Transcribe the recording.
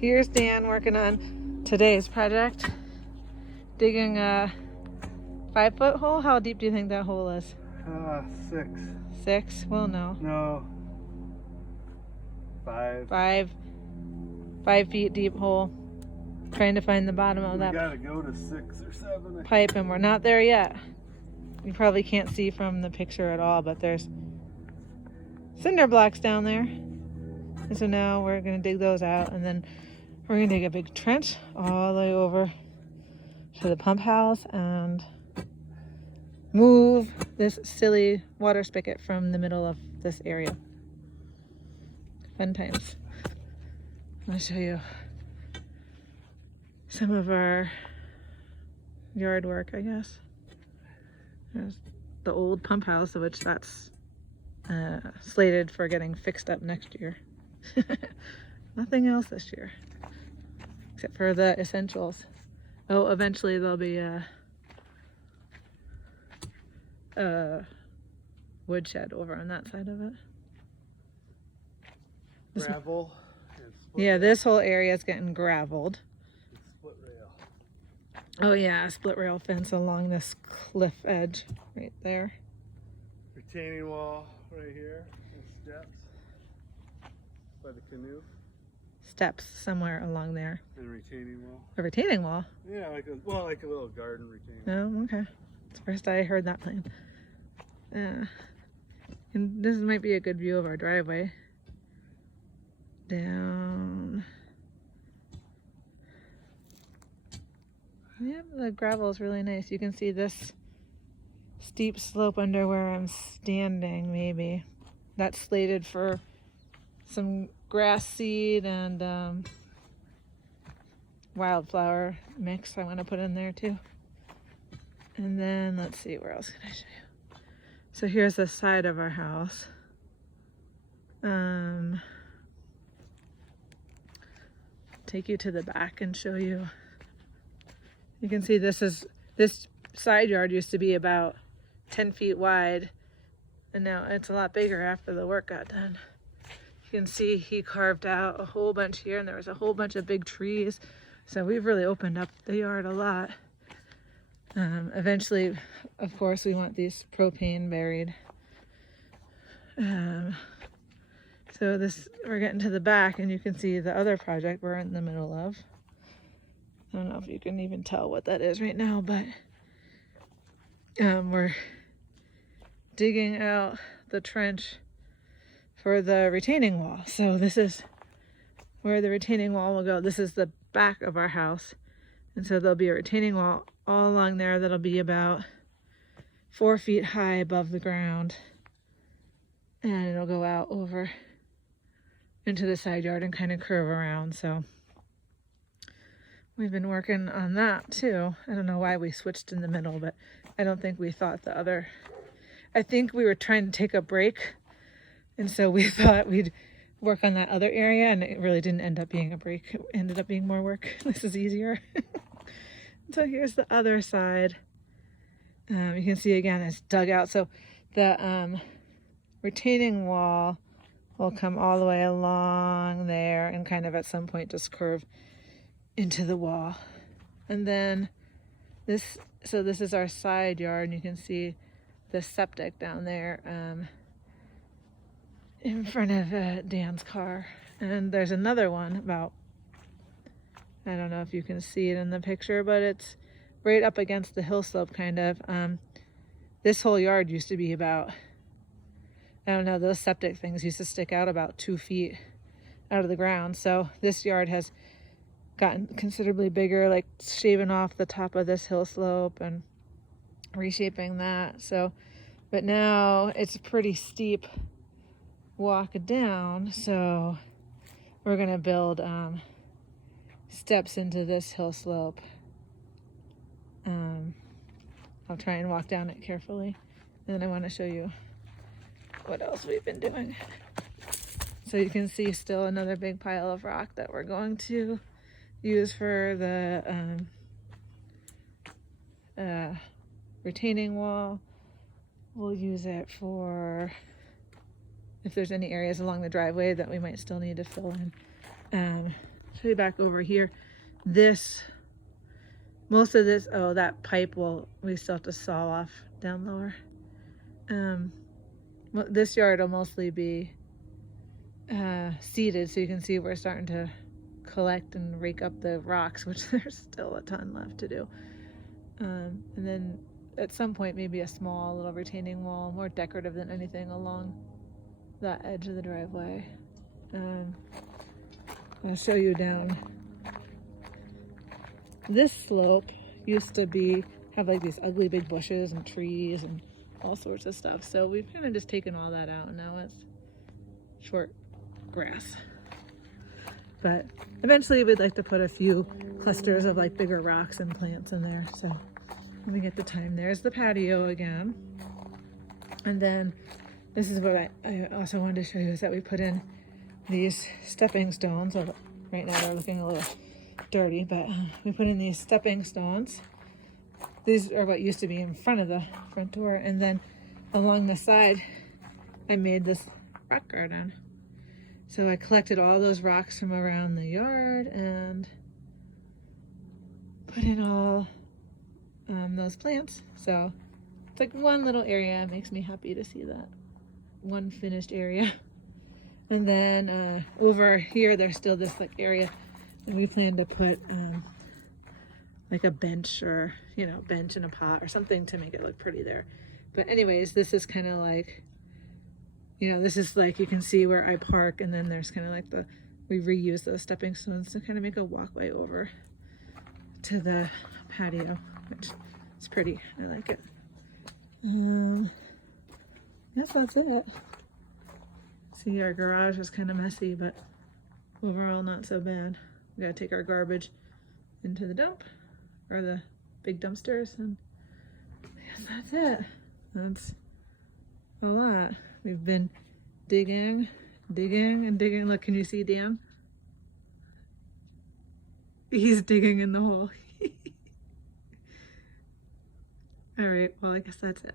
Here's Dan working on today's project, digging a 5-foot hole. How deep do you think that hole is? 6. 6? Well, no. No. 5. 5 feet deep hole. Trying to find the bottom of that We gotta go to 6 or 7. pipe, and we're not there yet. You probably can't see from the picture at all, but there's cinder blocks down there. And so now we're gonna dig those out, and then we're gonna dig a big trench all the way over to the pump house and move this silly water spigot from the middle of this area. Fun times. I'll show you some of our yard work, I guess. There's the old pump house, which that's slated for getting fixed up next year. Nothing else this year, except for the essentials. Oh, eventually there'll be a woodshed over on that side of it. Gravel. Yeah, this whole area is getting graveled. Split rail. Oh yeah, a split rail fence along this cliff edge right there. Retaining wall right here. And steps by the canoe. Steps somewhere along there. And retaining wall. A retaining wall? Yeah, like a little garden retaining wall. Oh, okay. It's the first I heard that plan. And this might be a good view of our driveway. Down. Yeah, the gravel is really nice. You can see this steep slope under where I'm standing, maybe. That's slated for some grass seed and wildflower mix I want to put in there too. And then let's see, where else can I show you? So here's the side of our house. Take you to the back and show you. You can see this side yard used to be about 10 feet wide, and now it's a lot bigger after the work got done. You can see he carved out a whole bunch here, and there was a whole bunch of big trees. So we've really opened up the yard a lot. Eventually, of course, we want these propane buried. So we're getting to the back, and you can see the other project we're in the middle of. I don't know if you can even tell what that is right now, but we're digging out the trench for the retaining wall. So this is where the retaining wall will go. This is the back of our house. And so there'll be a retaining wall all along there that'll be about 4 feet high above the ground. And it'll go out over into the side yard and kind of curve around. So we've been working on that too. I don't know why we switched in the middle, but I don't think we thought I think we were trying to take a break. And so we thought we'd work on that other area, and it really didn't end up being a break. It ended up being more work. This is easier. So here's the other side. You can see again, it's dug out. So the retaining wall will come all the way along there and kind of at some point just curve into the wall. And then this is our side yard, and you can see the septic down there in front of Dan's car. And there's another one about, I don't know if you can see it in the picture, but it's right up against the hill slope kind of. This whole yard used to be about, I don't know, those septic things used to stick out about 2 feet out of the ground. So this yard has gotten considerably bigger, like shaving off the top of this hill slope and reshaping that. So, but now it's a pretty steep walk down. So we're gonna build steps into this hill slope. I'll try and walk down it carefully. And then I want to show you what else we've been doing. So you can see still another big pile of rock that we're going to use for the retaining wall. We'll use it for if there's any areas along the driveway that we might still need to fill in. show you back over here. This, most of this, oh, that pipe we still have to saw off down lower. This yard will mostly be seeded, so you can see we're starting to collect and rake up the rocks, which there's still a ton left to do. And then at some point, maybe a small little retaining wall, more decorative than anything, along that edge of the driveway. I'll show you down. This slope used to have like these ugly big bushes and trees and all sorts of stuff. So we've kind of just taken all that out, and now it's short grass. But eventually we'd like to put a few clusters of like bigger rocks and plants in there. So when we get the time, there's the patio again. And then this is what I also wanted to show you, is that we put in these stepping stones. Right now they're looking a little dirty, but we put in these stepping stones. These are what used to be in front of the front door. And then along the side, I made this rock garden. So I collected all those rocks from around the yard and put in all those plants. So it's like one little area. It makes me happy to see that one finished area. And then over here, there's still this like area, and we plan to put like a bench, or bench in a pot or something to make it look pretty there. But anyways, this is kind of like, this is like, you can see where I park, and then there's kind of like we reuse those stepping stones to kind of make a walkway over to the patio, which is pretty. I like it. Yes, that's it. See, our garage is kind of messy, but overall not so bad. We gotta take our garbage into the dump, or the big dumpsters, and yes, that's it. That's a lot. We've been digging and digging. Look, can you see Dan? He's digging in the hole. All right, well, I guess that's it.